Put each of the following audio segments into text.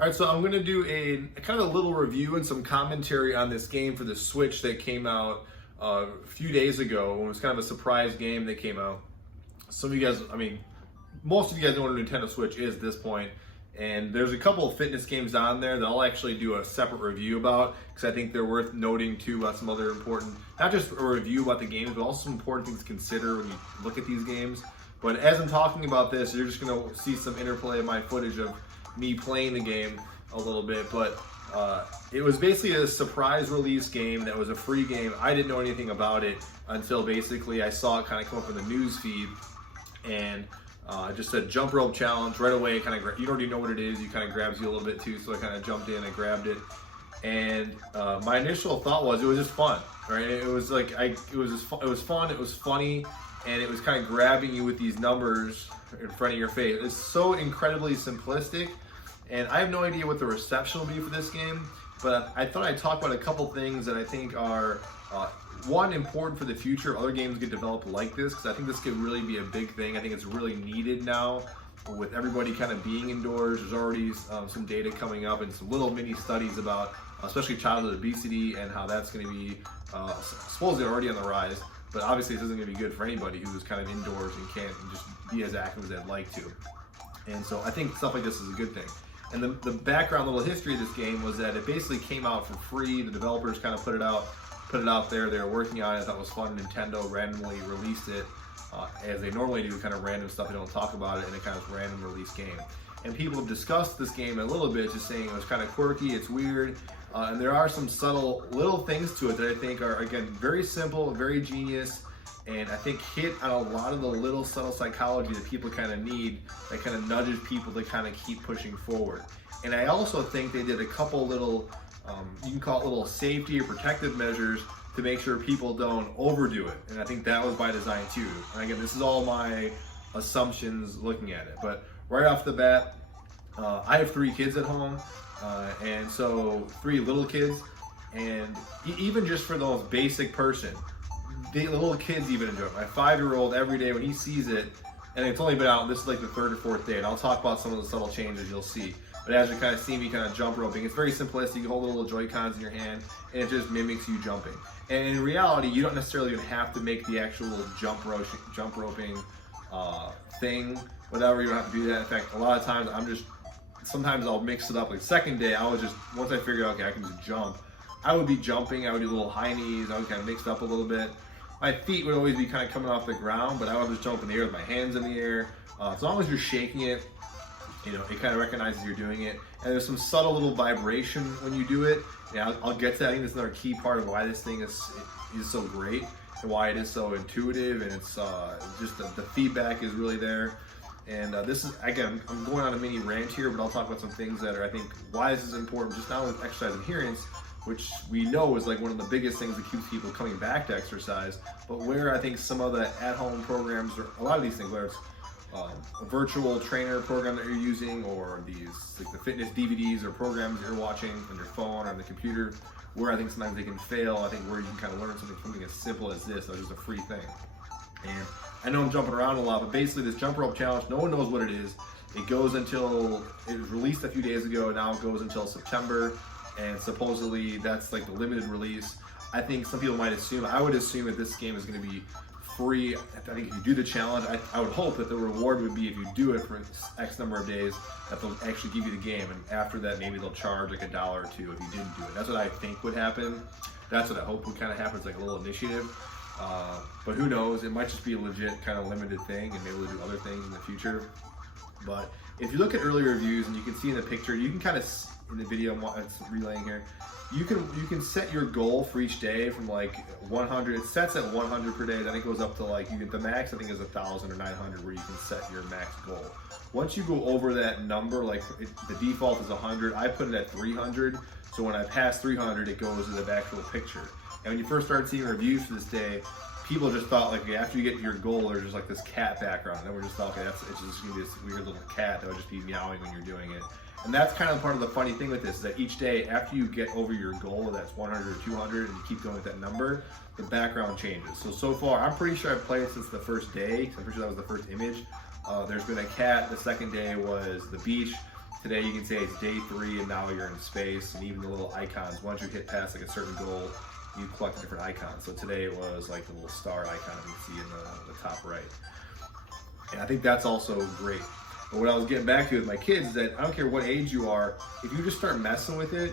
All right, so I'm going to do a kind of a little review and some commentary on this game for the Switch that came out a few days ago. It was kind of a surprise game that came out. Some of you guys, I mean, most of you guys know what a Nintendo Switch is at this point, and there's a couple of fitness games on there that I'll actually do a separate review about because I think they're worth noting too about some other important, not just a review about the games, but also some important things to consider when you look at these games. But as I'm talking about this, you're just going to see some interplay of my footage of me playing the game a little bit, but it was basically a surprise release game that was a free game. I didn't know anything about it until basically I saw it kind of come up in the news feed, and just a jump rope challenge right away. Kind of, you already know what it is. You kind of grabs you a little bit too, so I kind of jumped in and grabbed it. And my initial thought was it was just fun, right? It was like it was fun. It was funny, and it was kind of grabbing you with these numbers in front of your face. It's so incredibly simplistic. And I have no idea what the reception will be for this game, but I thought I'd talk about a couple things that I think are, one, important for the future. Other games get developed like this, because I think this could really be a big thing. I think it's really needed now with everybody kind of being indoors. There's already some data coming up and some little mini studies about, especially childhood obesity and how that's going to be supposedly already on the rise. But obviously this isn't going to be good for anybody who's kind of indoors and can't just be as active as they'd like to. And so I think stuff like this is a good thing. And the background little history of this game was that it basically came out for free. The developers kind of put it out there. They were working on it. I thought it was fun. Nintendo randomly released it, as they normally do, kind of random stuff. They don't talk about it, and it kind of random release game. And people have discussed this game a little bit, just saying it was kind of quirky, it's weird, and there are some subtle little things to it that I think are, again, very simple, very genius, and I think hit on a lot of the little subtle psychology that people kind of need, that kind of nudges people to kind of keep pushing forward. And I also think they did a couple little, you can call it little safety or protective measures to make sure people don't overdo it. And I think that was by design too. And again, this is all my assumptions looking at it. But right off the bat, I have 3 kids at home, and so 3 little kids. And even just for the most basic person, the little kids even enjoy it. My 5-year-old, every day when he sees it, and it's only been out, this is like the 3rd or 4th day, and I'll talk about some of the subtle changes you'll see. But as you kind of see me kind of jump roping, it's very simplistic. You hold the little Joy-Cons in your hand, and it just mimics you jumping. And in reality, you don't necessarily even have to make the actual jump roping thing, whatever. You don't have to do that. In fact, a lot of times sometimes I'll mix it up. Like second day, once I figured out, okay, I can just jump, I would be jumping, I would do little high knees, I would kind of mix it up a little bit. My feet would always be kind of coming off the ground, but I would just jump in the air with my hands in the air. As long as you're shaking it, you know, it kind of recognizes you're doing it. And there's some subtle little vibration when you do it. Yeah, I'll get to that. I think that's another key part of why this thing is so great and why it is so intuitive, and it's just the feedback is really there. And this is, again, I'm going on a mini rant here, but I'll talk about some things that are, I think, why this is important, just not with exercise adherence, which we know is like one of the biggest things that keeps people coming back to exercise, but where I think some of the at-home programs, or a lot of these things, whether it's a virtual trainer program that you're using, or these like the fitness DVDs or programs that you're watching on your phone or on the computer, where I think sometimes they can fail. I think where you can kind of learn something as simple as this, which is a free thing. And I know I'm jumping around a lot, but basically this jump rope challenge, no one knows what it is. It goes until, it was released a few days ago, and now it goes until September. And supposedly that's like the limited release. I think some people might assume, I would assume that this game is going to be free. I think if you do the challenge, I would hope that the reward would be, if you do it for X number of days, that they'll actually give you the game. And after that, maybe they'll charge like $1 or $2 if you didn't do it. That's what I think would happen. That's what I hope would kind of happen. It's like a little initiative. But who knows? It might just be a legit kind of limited thing, and maybe we'll do other things in the future. But if you look at early reviews, and you can see in the picture, you can kind of, in the video it's relaying here, you can set your goal for each day from like 100. It sets at 100 per day. Then it goes up to like, you get the max, I think is 1,000 or 900, where you can set your max goal. Once you go over that number, like the default is 100. I put it at 300. So when I pass 300, it goes to the actual picture. And when you first started seeing reviews for this day, people just thought, like, after you get to your goal, there's just like this cat background, and then we're just thought, okay, it's just gonna be this weird little cat that would just be meowing when you're doing it. And that's kind of part of the funny thing with this, is that each day after you get over your goal, that's 100 or 200, and you keep going with that number, the background changes. So far, I'm pretty sure I've played it since the first day, because I'm pretty sure that was the first image. There's been a cat. The second day was the beach. today you can say it's day 3 and now you're in space, and even the little icons, once you hit past like a certain goal, you collect different icons. So today it was like the little star icon you can see in the top right. And I think that's also great. But what I was getting back to with my kids is that I don't care what age you are, if you just start messing with it,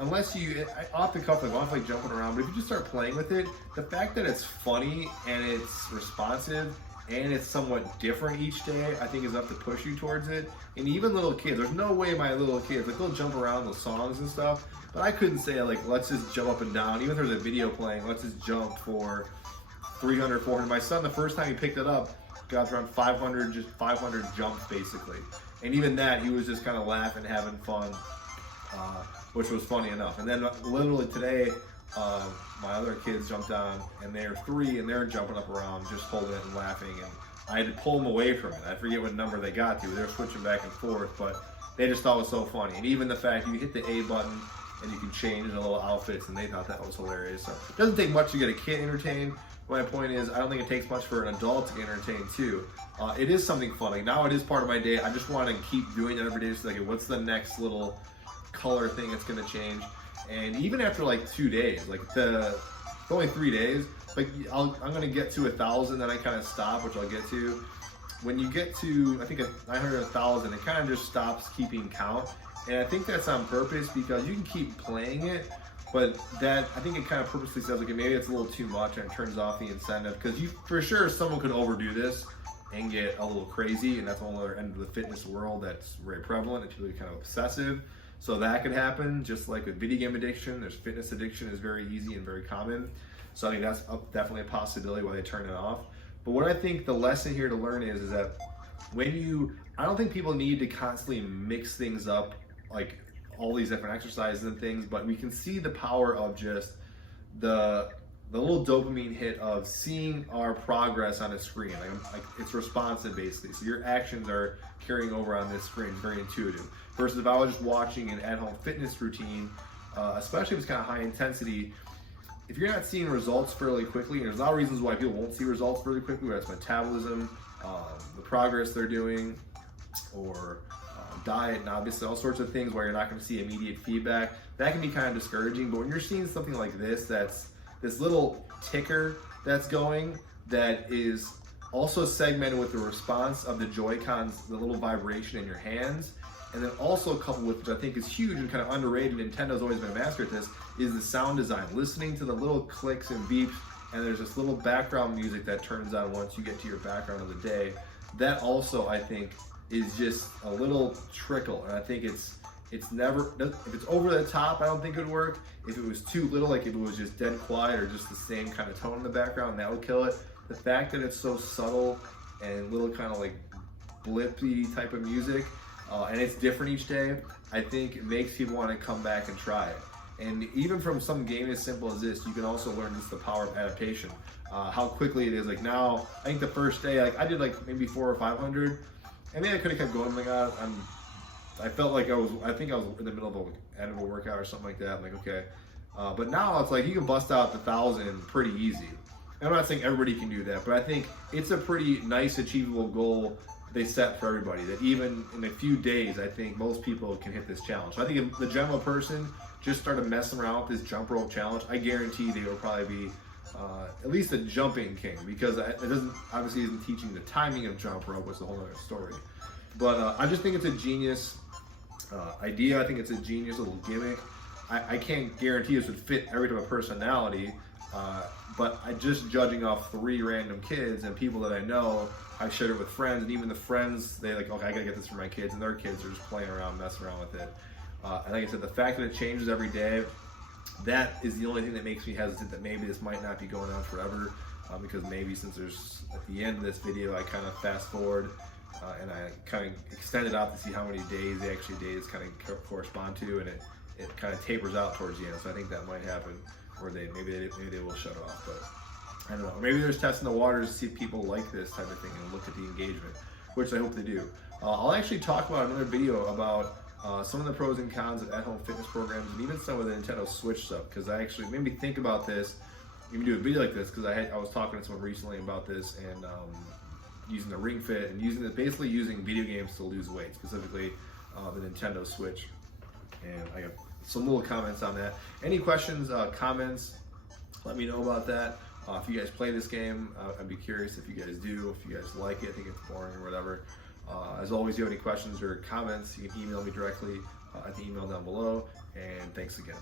unless you, off the cuff, like jumping around, but if you just start playing with it, the fact that it's funny and it's responsive and it's somewhat different each day, I think is enough to push you towards it. And even little kids, there's no way my little kids, like they'll jump around those songs and stuff, but I couldn't say like, let's just jump up and down. Even if there's a video playing, let's just jump for 300, 400. My son, the first time he picked it up, got around 500, just 500 jumps basically. And even that, he was just kind of laughing, having fun, which was funny enough. And then literally today, my other kids jumped on, and they're 3, and they're jumping up around, just holding it and laughing. And I had to pull them away from it. I forget what number they got to. They were switching back and forth, but they just thought it was so funny. And even the fact you hit the A button and you can change the little outfits, and they thought that was hilarious. So it doesn't take much to get a kid entertained. My point is, I don't think it takes much for an adult to get entertained too. It is something funny. Now it is part of my day. I just want to keep doing it every day. So like, what's the next little color thing that's going to change? And even after like 2 days, like it's only 3 days, like I'm going to get to 1,000, then I kind of stop, which I'll get to. When you get to, I think 900, 1,000, it kind of just stops keeping count. And I think that's on purpose because you can keep playing it, but that, I think it kind of purposely says, like, maybe it's a little too much and it turns off the incentive, because you, for sure, someone could overdo this and get a little crazy, and that's the other end of the fitness world that's very prevalent. It's really kind of obsessive. So that could happen, just like with video game addiction. There's fitness addiction is very easy and very common. So I think that's definitely a possibility why they turn it off. But what I think the lesson here to learn is that when you, I don't think people need to constantly mix things up, like all these different exercises and things, but we can see the power of just the little dopamine hit of seeing our progress on a screen. Like it's responsive basically. So your actions are carrying over on this screen, very intuitive. Versus if I was just watching an at-home fitness routine, especially if it's kind of high intensity, if you're not seeing results fairly quickly, and there's a lot of reasons why people won't see results fairly quickly, whether it's metabolism, the progress they're doing, or diet, and obviously all sorts of things where you're not going to see immediate feedback, that can be kind of discouraging. But when you're seeing something like this, that's this little ticker that's going, that is also segmented with the response of the Joy-Cons, the little vibration in your hands, and then also coupled with, which I think is huge and kind of underrated, Nintendo's always been a master at this, is the sound design. Listening to the little clicks and beeps, and there's this little background music that turns on once you get to your background of the day. That also, I think, is just a little trickle, and I think it's never, if it's over the top, I don't think it would work. If it was too little, like if it was just dead quiet or just the same kind of tone in the background, that would kill it. The fact that it's so subtle and little kind of like blippy type of music, and it's different each day, I think it makes people want to come back and try it. And even from some game as simple as this, you can also learn just the power of adaptation, how quickly it is. Like now, I think the first day, like I did like maybe 400 or 500, and maybe I could have kept going. Like I felt like I think I was in the middle of a workout or something like that. I'm like, okay. But now it's like you can bust out the 1,000 pretty easy. And I'm not saying everybody can do that, but I think it's a pretty nice achievable goal they set for everybody, that even in a few days, I think most people can hit this challenge. So I think if the general person just started messing around with this jump rope challenge, I guarantee they will probably be at least a jumping king, because it doesn't, obviously isn't teaching the timing of jump rope, which is a whole other story. But I just think it's a genius idea. I think it's a genius little gimmick. I can't guarantee this would fit every type of personality, but I just judging off 3 random kids and people that I know, I shared it with friends, and even the friends, they like, okay, I gotta get this for my kids, and their kids are just playing around, messing around with it. And like I said, the fact that it changes every day, that is the only thing that makes me hesitant that maybe this might not be going on forever, because maybe since there's, at the end of this video, I kind of fast forward, and I kind of extend it out to see how many days the actual days kind of correspond to, and it kind of tapers out towards the end. So I think that might happen, or maybe they will shut off, but I don't know. Maybe they're just testing the waters to see if people like this type of thing and look at the engagement, which I hope they do. I'll actually talk about another video about some of the pros and cons of at-home fitness programs, and even some of the Nintendo Switch stuff, because I actually made me think about this, even do a video like this, because I was talking to someone recently about this, and using the Ring Fit and basically using video games to lose weight, specifically the Nintendo Switch. And I got some little comments on that. Any questions, comments, let me know about that. If you guys play this game, I'd be curious if you guys do, if you guys like it, think it's boring or whatever. As always, if you have any questions or comments, you can email me directly at the email down below. And thanks again.